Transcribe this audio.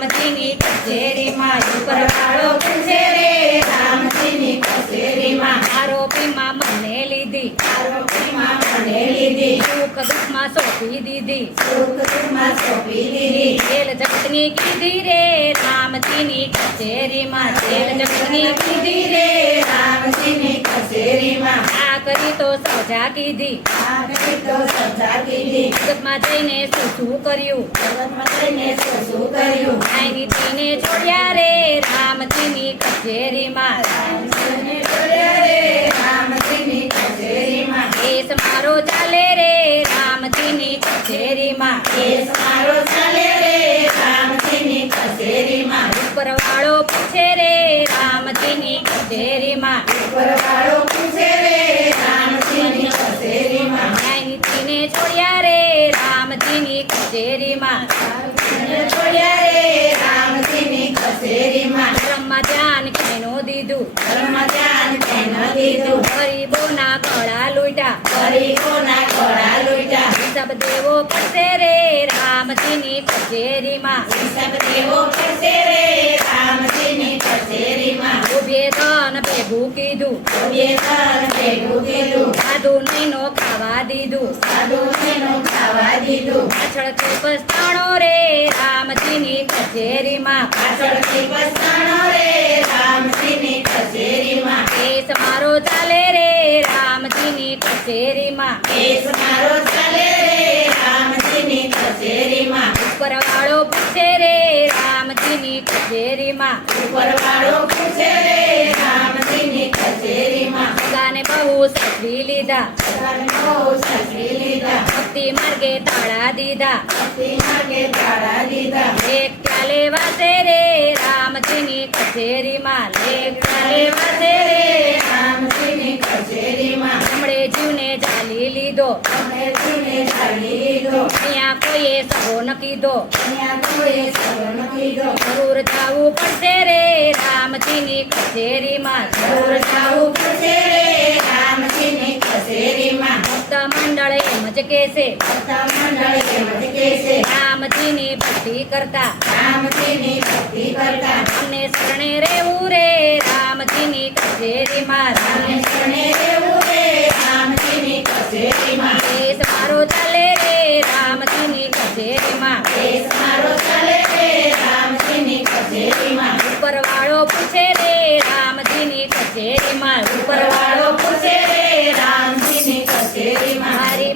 રામજીની કચેરીમાં ઉપરવાળો પૂછે રે રામજીની કચેરીમાં આરોપીમાં મને લીધી સુખ દુઃખમાં સોંપી દીધી તેલ જગતની કીધી રે રામજીની કચેરીમાં તેલ જગતની કીધી રે રામજીની કચેરીમાં આ કરી તો સજા કીધી જગતમાં જઈને શું કર્યું ન્યાય નીતિને જોડ્યા રે રામજીની કચેરીમાં કેસ મારો ચાલે રે રામજીની કચેરીમાં ઉપરવાળો પૂછે રે રામજીની કચેરીમાં ન્યાય નીતિને જોડ્યા રે રામજીની કચેરીમાં ધર્મમાં ધ્યાન કેનો દીધું ગરીબોના ગળા લૂંટ્યા હિસાબ દેવો પડશે રે રામજીની કચેરીમાં ઉભે ધન ભેગું કીધું સાધુ નૈનો ખાવા દીધું પાછળથી પસ્તાણો રે રામજીની કચેરીમાં કેસ મારો ચાલે રે રામજીની કચેરીમાં ઉપરવાળો પૂછે રે રામજીની કચેરીમાં સગાને બહુ સાચવી લીધા ભક્તિ માર્ગે તાળા દીધા લેખ ક્યાં લેવાશે રે રામજીની કચેરીમાં લેખ ક્યાં લેવાશે રે હમણે જીવને જાલી લીધો અહીંયા કોઈએ સહો ન કીધો જરૂર જાવું પડશે રે રામજીની કચેરીમાં ભક્ત મંડળ એમ જ કહેશે રામજીની ભક્તિ કરતા અમને શરણે રહેવું રે રામજીની કચેરીમાં કેસ મારો ચાલે રે રામજીની કચેરીમાં ઉપરવાળો પૂછે રે રામજીની કચેરીમાં